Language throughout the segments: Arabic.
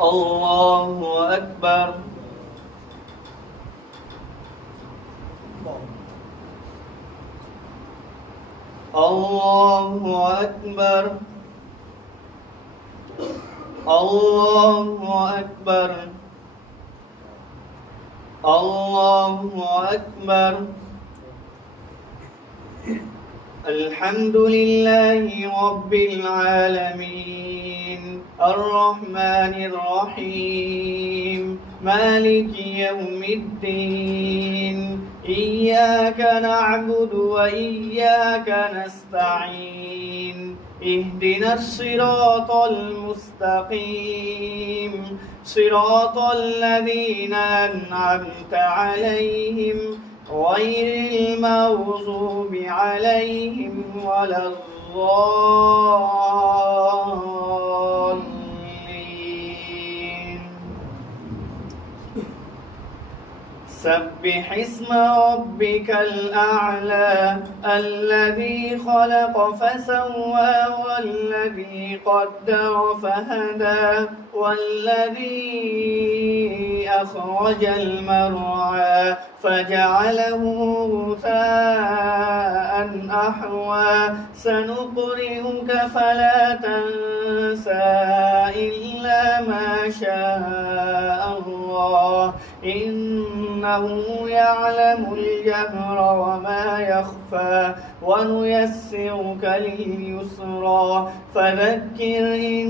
الله أكبر. الله أكبر. الله أكبر. الله أكبر. الحمد لله رب العالمين الرحمن الرحيم مالك يوم الدين إياك نعبد وإياك نستعين اهدنا الصراط المستقيم صراط الذين أنعمت عليهم غير المغضوب عليهم ولا الضالين. سبح اسم ربك الأعلى الذي خلق فسوى والذي قدر فهدى والذي أخرج المرعى فجعله غثاء أحوى سنقرئك فلا تنسى إلا ما شاء الله إنه يعلم الجهر وما يخفى ونيسرك لليسرى فذكر إن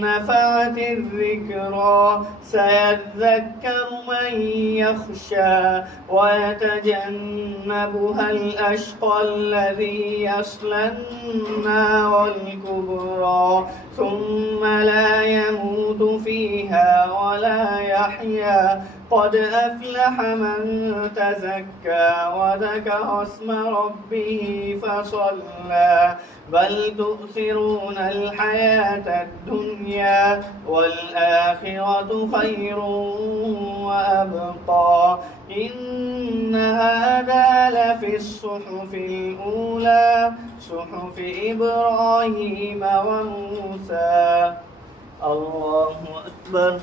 نفعت الذكرى سيذكر من يخشى ويتجنبها الأشقى الذي يصلى النار الكبرى ثم لا يموت فيها ولا يحيا قد أفلح من تزكى وذكر اسم ربه فصلى بل تؤثرون الحياة الدنيا والآخرة خير وأبقى إن هذا لفي الصحف الأولى صحف إبراهيم وموسى. الله أكبر.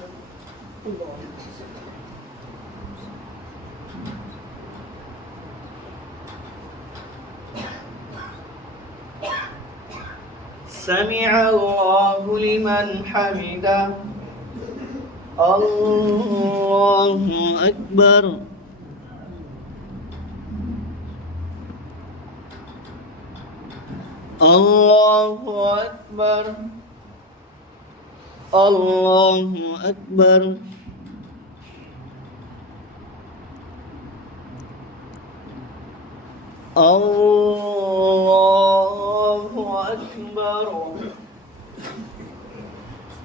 سمع الله لمن حمده. الله أكبر. الله أكبر. الله أكبر. الله أكبر.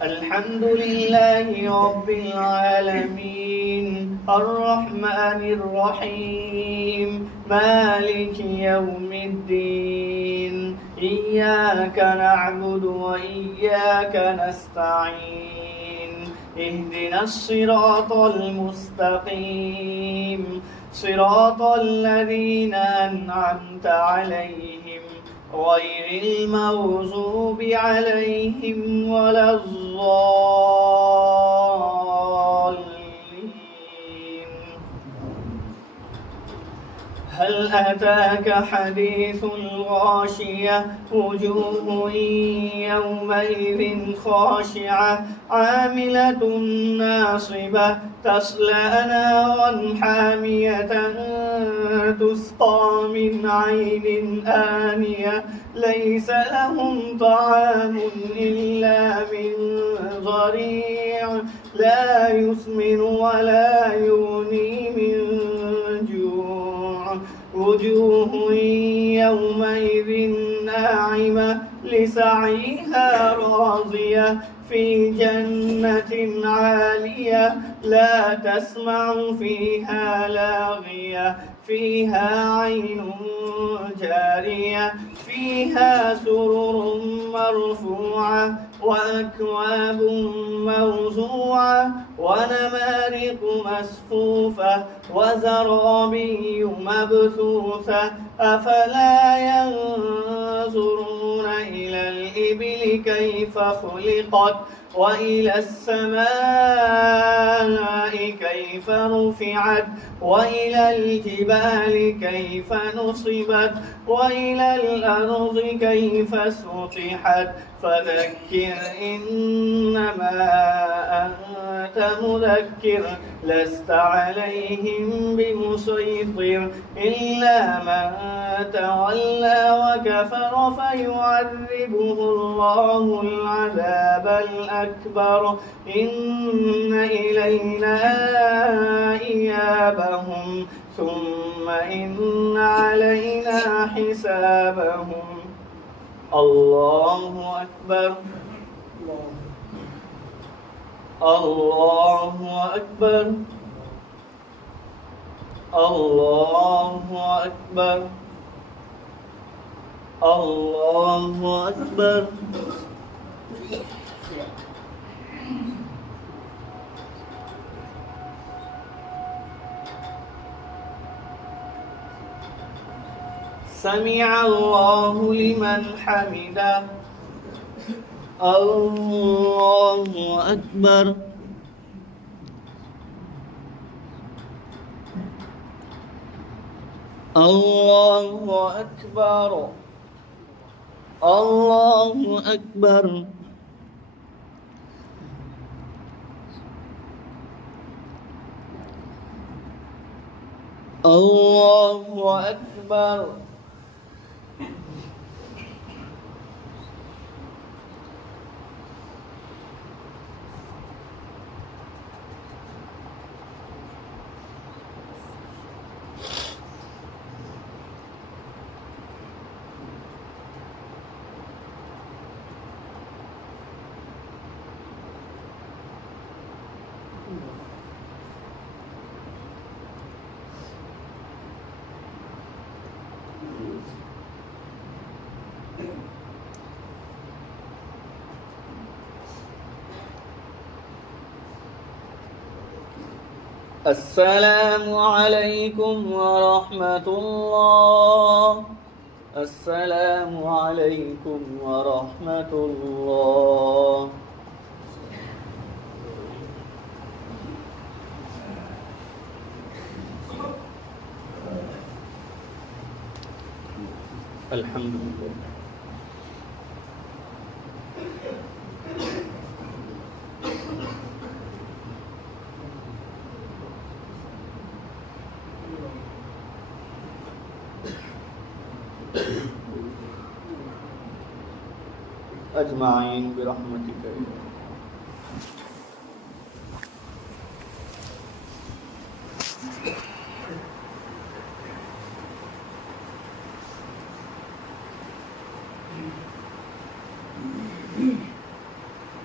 الحمد لله رب العالمين الرحمن الرحيم مالك يوم الدين إياك نعبد وإياك نستعين اهدنا الصراط المستقيم صراط الذين أنعمت عليهم غير المغضوب عليهم ولا الضالين. هل أتاك حديث الغاشية وجوه يومئذ خاشعة عاملة ناصبة تصلى نارا حامية تسقى من عين آنية ليس لهم طعام إلا من ضريع لا يسمن ولا يغني من جوع وجوه يومئذ ناعمة لسعيها راضية في جنة عالية لا تسمع فيها لاغية فيها عين جارية فيها سرر مرفوعة وأكواب موضوعة ونمارق مسفوفة وزرابي مبثوثة أفلا ينظرون إلى الإبل كيف خلقت وإلى السماء كيف رفعت وإلى الجبال كيف نصبت وإلى الأرض كيف سطحت فذكر إنما أنت مذكر لست عليهم بمسيطر إلا من تولى وكفر فيعذبه الله العذاب الأكبر إن إلينا إيابهم ثم إن علينا حسابهم الله أكبر الله أكبر الله أكبر الله أكبر سمع الله لمن حمده الله أكبر الله أكبر الله أكبر الله أكبر السلام عليكم ورحمة الله السلام عليكم ورحمة الله الحمد لله أجمعين برحمتك يا رب.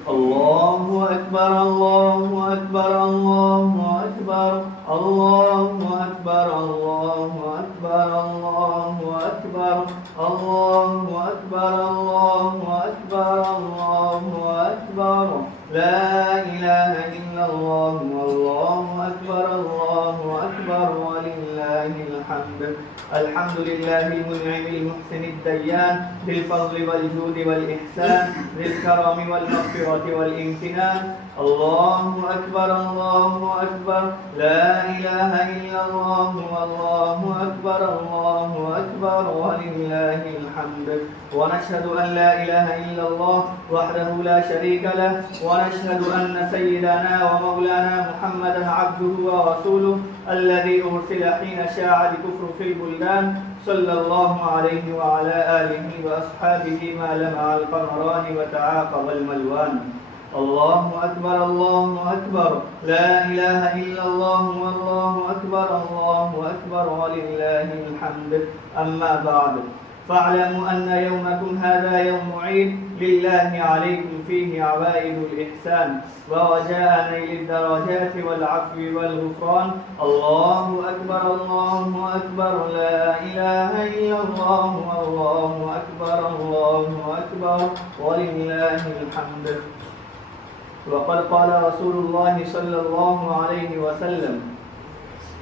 الله أكبر الله أكبر الله أكبر الله أكبر الله أكبر الله أكبر الله أكبر الله أكبر الله أكبر لا إله إلا الله والله أكبر الله أكبر ولله الحمد الحمد لله المنعم المحسن الديان بالفضل والجود والإحسان بالكرم والمغفرة والامتنان الله أكبر الله أكبر لا إله إلا الله والله أكبر الله أكبر ولله الحمد ونشهد أن لا إله إلا الله وحده لا شريك له ونشهد أن سيدنا ومولانا محمدا عبده ورسوله الذي أرسل حين شاع الكفر في البلدان صلى الله عليه وعلى آله وأصحابه ما لمع القمران وتعاقب الملوان الله أكبر الله أكبر لا إله إلا الله والله أكبر الله أكبر ولله الحمد أما بعد فاعلموا أن يومكم هذا يوم عيد لله عليكم فيه عوائد الإحسان ورجاء نيل الدرجات والعفو والغفران الله أكبر الله أكبر لا إله إلا الله والله أكبر الله أكبر ولله الحمد وقد قال رسول الله صلى الله عليه وسلم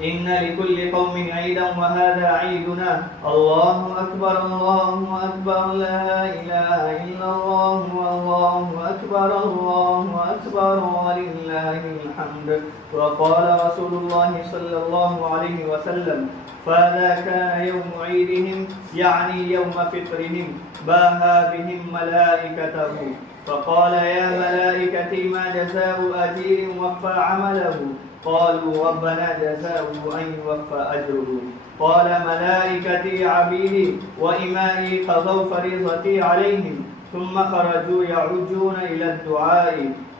إن لكل قوم عيدا وهذا عيدنا. الله أكبر الله أكبر لا إله إلا الله والله أكبر الله أكبر ولله الحمد. وقال رسول الله صلى الله عليه وسلم: فهذا كان يوم عيدهم يعني يوم فطرهم، باهى بهم ملائكته فقال: يا ملائكتي ما جزاء أجير وفى عمله؟ قالوا: ربنا جزاؤه أن يوفى أجره. قال: ملائكتي عبيدي وإمائي قضوا فريضتي عليهم ثم خرجوا يعجون إلى الدعاء،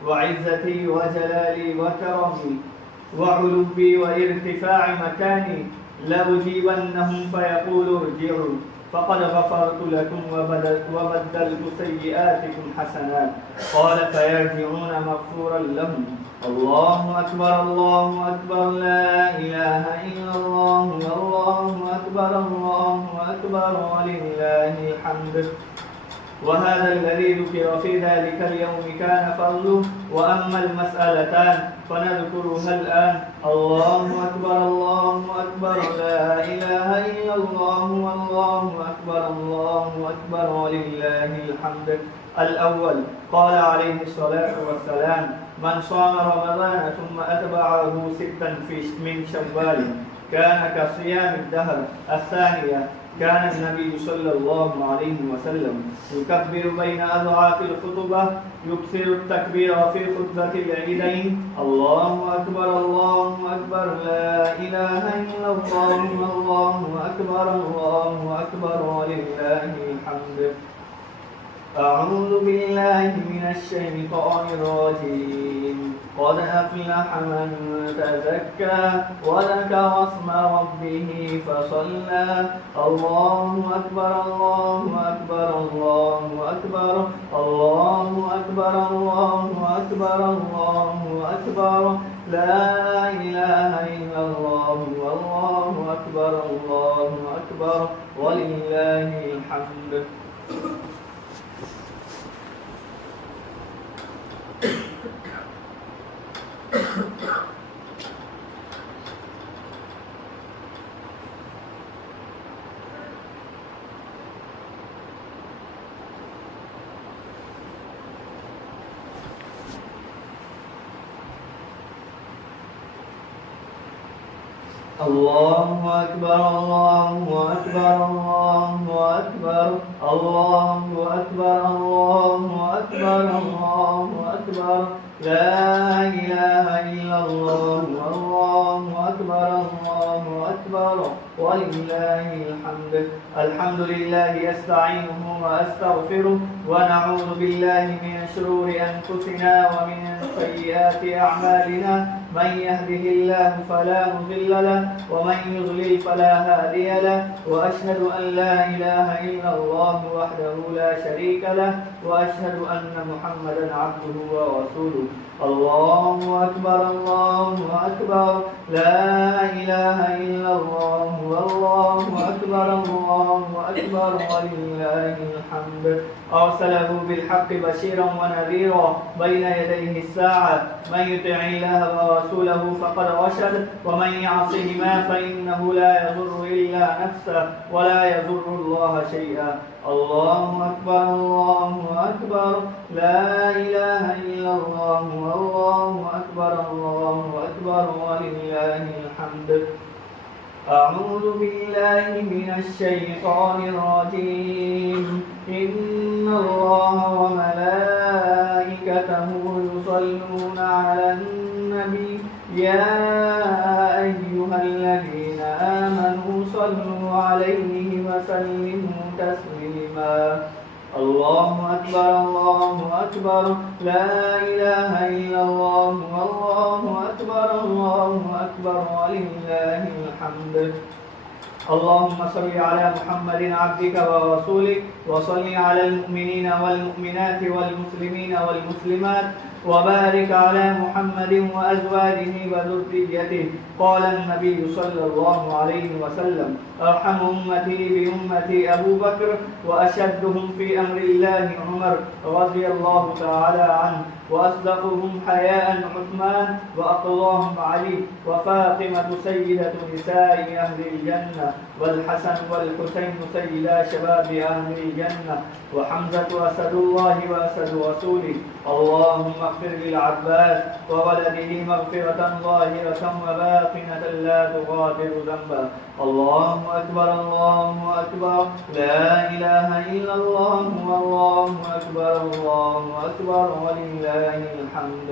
وعزتي وجلالي وكرمي وعلوي وارتفاع مكاني لأجيبنهم فيقولوا: ارجعوا فقد غفرت لكم وبدلت سيئاتكم حسنات. قال: فيرجعون مغفورا لهم. الله أكبر الله أكبر لا إله إلا الله والله أكبر الله أكبر ولله الحمد. وهذا الذي ذكر في ذلك اليوم كان فضله. وأما المسألتان فنذكرها الآن. الله أكبر الله أكبر لا إله إلا الله والله أكبر الله أكبر ولله الحمد. الأول: قال عليه الصلاة والسلام: من صام رمضان ثم أتبعه ستا من شوال كان كصيام الدهر. الثانية: كان النبي صلى الله عليه وسلم يكبر بين أضعاف الخطبة، يكثر التكبير في خطبة العيدين: الله أكبر الله أكبر لا إله إلا الله والله أكبر الله أكبر ولله الحمد. أعوذ بالله من الشيطان الرجيم. قد أفلح من تزكى وذكر اسم ربه فصلى. الله أكبر الله أكبر الله أكبر الله أكبر الله أكبر الله أكبر لا إله إلا الله والله أكبر الله أكبر ولله الحمد. الله أكبر الله أكبر الله أكبر الله أكبر الله أكبر الله أكبر لا إله إلا الله والله أكبر الله أكبر ولله الحمد. الحمد لله أستعينه وأستغفره ونعوذ بالله من شرور أنفسنا ومن سيئات أعمالنا. من يهده الله فلا مضل له ومن يضلل فلا هادي له. وأشهد أن لا إله إلا الله وحده لا شريك له وأشهد أن محمدا عبده ورسوله. الله أكبر الله أكبر لا إله إلا الله والله أكبر الله أكبر ولله الحمد. أرسله بالحق بشيرا ونذيرا بين يديه الساعة. من يطع الله ورسوله فقد رشد ومن يعصهما فإنه لا يضر إلا نفسه ولا يضر الله شيئا. الله أكبر الله أكبر لا إله إلا الله والله أكبر الله أكبر ولله الحمد. أعوذ بالله من الشيطان الرجيم. إن الله وملائكته يصلون على النبي يا أيها الذين آمنوا صلوا عليه وسلموا تسليما. الله أكبر الله أكبر لا إله إلا الله والله أكبر الله أكبر ولله الحمد. اللهم صل على محمد عبدك ورسولك وصل على المؤمنين والمؤمنات والمسلمين والمسلمات وبارك على محمد وأزواجه وذريته. قال النبي صلى الله عليه وسلم: أرحم أمتي بأمتي أبو بكر وأشدهم في أمر الله عمر رضي الله تعالى عنه. وأصدقهم حياء عثمان، وأقواهم علي، وفاطمة سيدة نساء أهل الجنة، والحسن والحسين سيدا شباب أهل الجنة، وحمزة أسد الله وأسد رسوله. اللهم اغفر للعباس وولده مغفرة ظاهرة وباطنة لا تغادر ذنبا. الله أكبر الله أكبر، لا إله إلا الله والله أكبر الله أكبر ولله الحمد.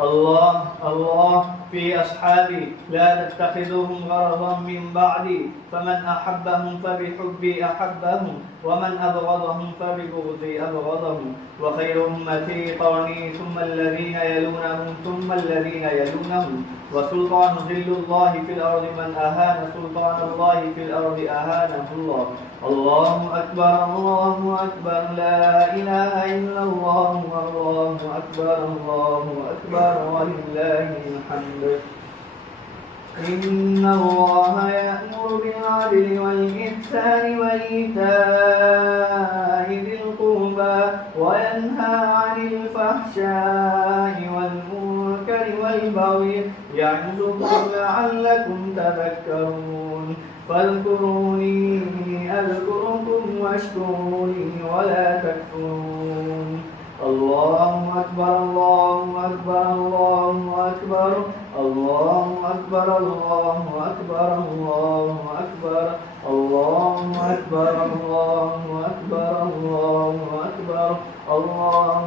الله الله في أصحابي لا تتخذوهم غرضا من بعدي، فمن أحبهم فبحبي أحبهم، ومن أبغضهم فببغضي أبغضهم. وخير أمتي قرني ثم الذين يلونهم ثم الذين يلونهم. وسلطان ظل الله في الأرض من أهان سلطان الله في الأرض أهانه الله. الله أكبر الله أكبر، لا إله إلا الله والله أكبر الله أكبر ولله الحمد. إن الله يأمر بالعدل والإحسان وإيتاء ذي القربى وينهى عن الفحشاء والمنكر والبغي يعظكم لعلكم تذكرون. فاذكروني أذكركم واشكروني ولا تكفرون. الله أكبر الله أكبر الله أكبر الله أكبر الله أكبر الله أكبر الله أكبر الله أكبر الله أكبر الله